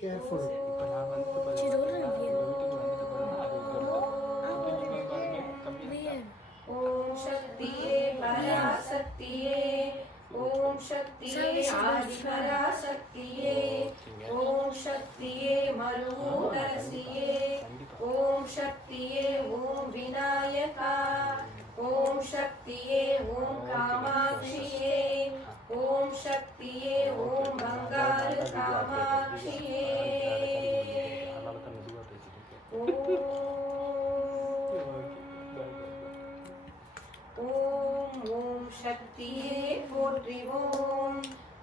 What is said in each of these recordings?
Careful. இப்போ நான் வந்து ஓம் சக்தியே பராசக்தியே ஓம் சக்தியே ஆதிபராசக்தியே ஓம் சக்தியே மருடரசியே ஓம் சக்தியே ஓம் விநாயகா ஓம் சக்தியே ஓம் காமாட்சியே ஓம் சக்தியே ஓம் பங்காரு காமாட்சியே ஓம் ஓம் சக்தியே போற்றிவோம்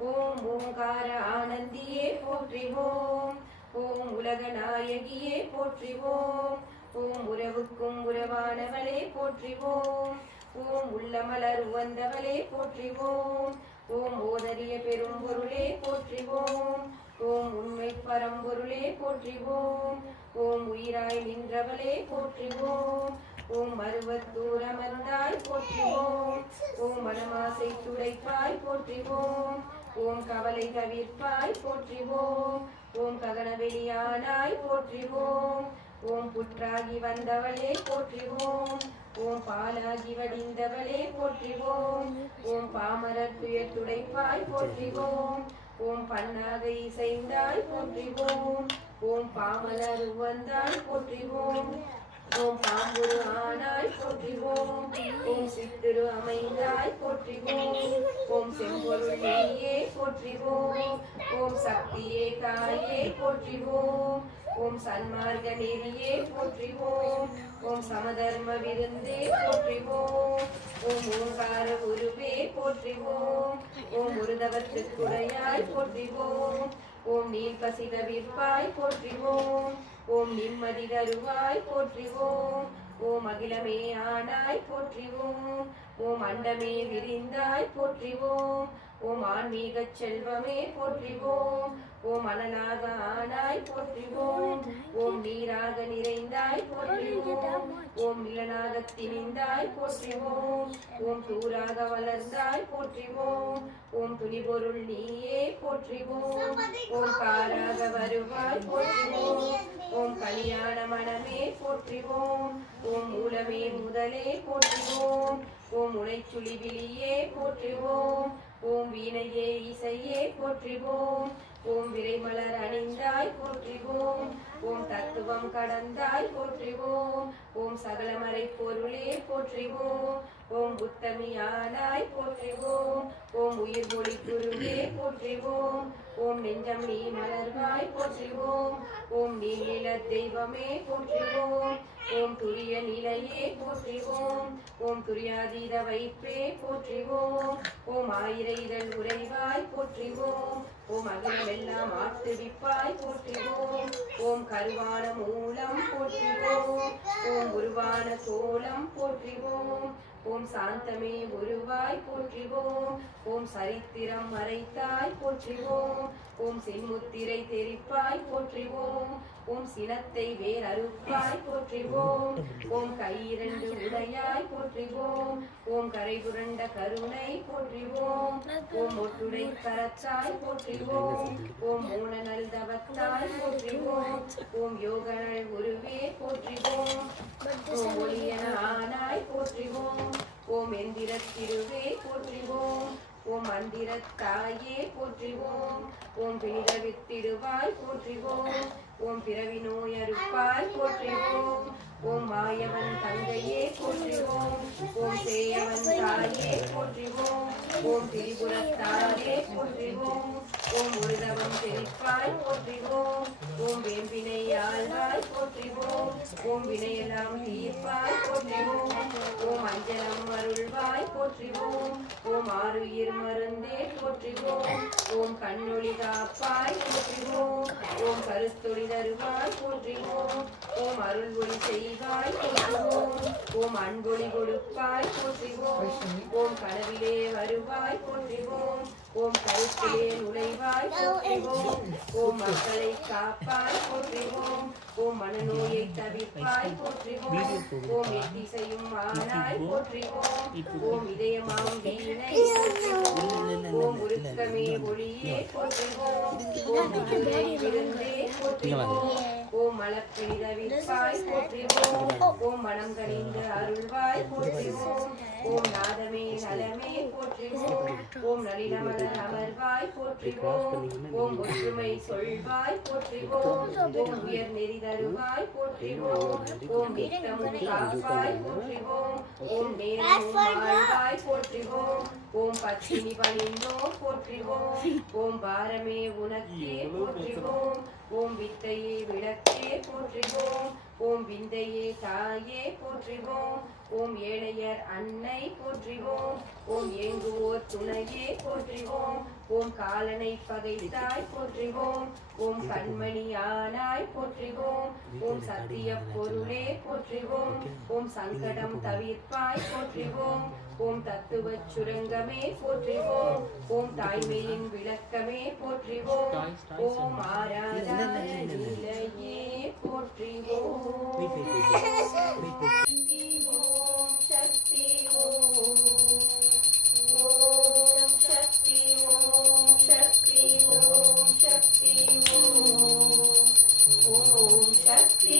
ஓம் ஓங்கார ஆனந்தியே போற்றிவோம் ஓம் உலக நாயகியே போற்றிவோம் ஓம் உறவுக்கும் உறவானவளே போற்றிவோம் ஓம் உள்ளமலர் உவந்தவளே போற்றிவோம் ஓம் ஓதரிய பெரும்பொருளே போற்றிவோம் ஓம் உண்மை பரம்பொருளே போற்றிவோம் ஓம் உயிராய் நின்றவளே போற்றிவோம் ஓம் மருவத்தூரமர்ந்தாய் போற்றிவோம் ஓம் மனமாசை துடைப்பாய் போற்றிவோம் ஓம் கவலை தவிர்ப்பாய் போற்றிவோம் ஓம் ககனவெளியானாய் போற்றிவோம் ஓம் புற்றாகி வந்தவளே போற்றிவோம் ஓம் பாலாகி வடிந்தவளே போற்றிவோம் ஓம் பாமரர் துயர் துடைப்பாய் போற்றிவோம் ஓம் பன்னாக இசைந்தாய் போற்றிவோம் ஓம் பாமலர் உவந்தாய் போற்றிவோம் ஓம் பாம்புரு ஆனாய் போற்றிவோம் ஓம் சித்திரு அமைந்தாய் போற்றிவோம் ஓம் செம்பொருள் நீயே போற்றிவோம் ஓம் சக்தியே தாயே போற்றிவோம் ஓம் சன்மார்க்க நெறியே போற்றிவோம் ஓம் சமதர்ம விருந்தே போற்றிவோம் ஓம் ஓங்கார உருவே போற்றிவோம் ஓம் உருதவத்துக்குடையாய் போற்றிவோம் ஓம் நீர்பசி தவிர்ப்பாய் போற்றிவோம் ஓம் நிம்மதி தருவாய் போற்றிவோம் ஓம் அகிலமே ஆனாய் போற்றிவோம் ஓம் அண்டமே விரிந்தாய் போற்றிவோம் ஓம் ஆன்மீக செல்வமே போற்றிவோம் ஓம் அனலாக ஆனாய் போற்றிவோம் ஓம் நீராக நிறைந்தாய் போற்றிவோம் ஓம் நிலனாக திணிந்தாய் போற்றிவோம் ஓம் தூராக வளர்ந்தாய் போற்றிவோம் ஓம் துணிபொருள் நீயே போற்றிவோம் ஓம் காராக வருவாய் போற்றிவோம் ஓம் கல்யாண மனமே போற்றிவோம் ஓம் மூலமே முதலே போற்றிவோம் ஓம் உனைச்சுழி விழியே போற்றிவோம் ஓம் வீணையே இசையே போற்றிவோம் ஓம் விரைமலர் அணிந்தாய் போற்றிவோம் ஓம் தத்துவம் கடந்தாய் போற்றிவோம் ஓம் சகலமறை பொருளே போற்றிவோம் ஓம் புத்தமியானாய் போற்றிவோம் ஓம் உயிர் மொழி குருவே போற்றிவோம் ஓம் நெஞ்சம் நீ மலர்வாய் போற்றிவோம் ஓம் நீல தெய்வமே போற்றிவோம் ஓம் துரிய நிலையே போற்றிவோம் ஓம் துரியாதீத வைப்பே போற்றிவோம் ஓம் ஆயிர இதழ் உறைவாய் போற்றிவோம் ஓம் அகலமெல்லாம் ஆட்டுவிப்பாய் போற்றிவோம் ஓம் கருவான மூலம் போற்றிவோம் ஓம் உருவான கோலம் போற்றிவோம் ஓம் சாந்தமே உருவாய் போற்றிவோம் ஓம் சரித்திரம் மறைத்தாய் போற்றிவோம் ஓம் சென்முத்திரை தெரிப்பாய் போற்றிவோம் ஓம் சினத்தை வேர் அறுப்பாய் போற்றிவோம் ஓம் கையிரண்டு உடையாய் போற்றிவோம் ஓம் கரை புரண்ட கருணை போற்றிவோம் ஓம் ஒட்டுடை கரத்தாய் போற்றிவோம் ஓம் மூன நல்தவத்தாய் போற்றிவோம் ஓம் யோகனல் உருவே போற்றிவோம் ஓம் ஒளியன ஆனாய் போற்றிவோம் ஓம் எந்திரத் திருவே போற்றிவோம் ஓம் மந்திரத்தாயே போற்றிவோம் ஓம் பிணித வித்திடுவாய் போற்றிவோம் ஓம் பிறவி நோயறுப்பாய் போற்றிவோம் ஓம் மாயவன் தங்கையே போற்றிவோம் ஓம் சேயவன் தாயே போற்றிவோம் ஓம் திரிபுரத்தாயே போற்றிவோம் ஓம் ஒருதவம் தெரிப்பாய் போற்றிவோம் ஓம் வேம்பினை ஆழ்வாய் போற்றிவோம் ஓம் வினையெல்லாம் தீர்ப்பாய் போற்றிவோம் ஓம் அஞ்சலம் அருள்வாய் போற்றிவோம் ஓம் ஆருயிர் மருந்தே போற்றிவோம் ஓம் கண்ணொளி காப்பாய் போற்றிவோம் ஓம் கருத்தொளி தருவாய் போற்றிவோம் ஓம் அருள் ஒளி செய்வாய் போற்றுவோம் ஓம் அன்பொழி கொடுப்பாய் போற்றுவோம் ஓம் கனவிலே வருவாய் போற்றுவோம் ஓம் கருத்திலே நுழைவாய் போற்றுவோம் ஓம் மக்களை காப்பாய் போற்றுவோம் ஓம் மனநோயை தவிர்ப்பாய் போற்றுவோம் ஓம் எத்திசையும் ஆனாய் போற்றுவோம் ஓம் இதயமாம் வீணை ஓம் உருக்கமே ஒளியே போற்றுவோம் ஓம் விடுதலை விருந்தே போற்றுவோம் ஓம் மலப்பிணி தவிர்ப்பாய் போற்றுவோம் ஓம் மனம் கனிந்து அருள்வாய் போற்றுவோம் ஓம் நாதமே நலமே போற்றுவோம் ஓம் நளினமலர் அமர்வாய் போற்றுவோம் ஓம் ஒற்றுமை சொல்வாய் போற்றுவோம் ஓம் உயர் நெறி தருவாய் போற்றுவோம் ஓம் நித்தமும் காப்பாய் போற்றுவோம் ஓம் நேரமும் வாழ்வாய் போற்றுவோம் ஓம் பத்தினி பணிந்தோ போற்றுவோம் ஓம் பாரமே உனக்கே போற்றுவோம் ஓம் வித்தையே விளக்கே போற்றுவோம் ஓம் விந்தையே தாயே போற்றுவோம் ஓம் ஏழையர் அன்னை போற்றுவோம் ஓம் ஏங்குவோர் துணையே போற்றுவோம் ஓம் காலனை பகைத்தாய் போற்றுவோம் ஓம் கண்மணி ஆனாய் போற்றுவோம் ஓம் சத்திய பொருளே போற்றுவோம் ஓம் சங்கடம் தவிர்ப்பாய் போற்றுவோம் ஓம் தத்துவ சுரங்கமே போற்றுவோம் ஓம் தாய்மையின் விளக்கமே போற்றுவோம் ஓம் ஆராதன நிலையே போற்றுவோம் சக்தி ஓம் ஓம் சக்தி ஓம் சக்தி ஓம் சக்தி ஓம் ஓம் சக்தி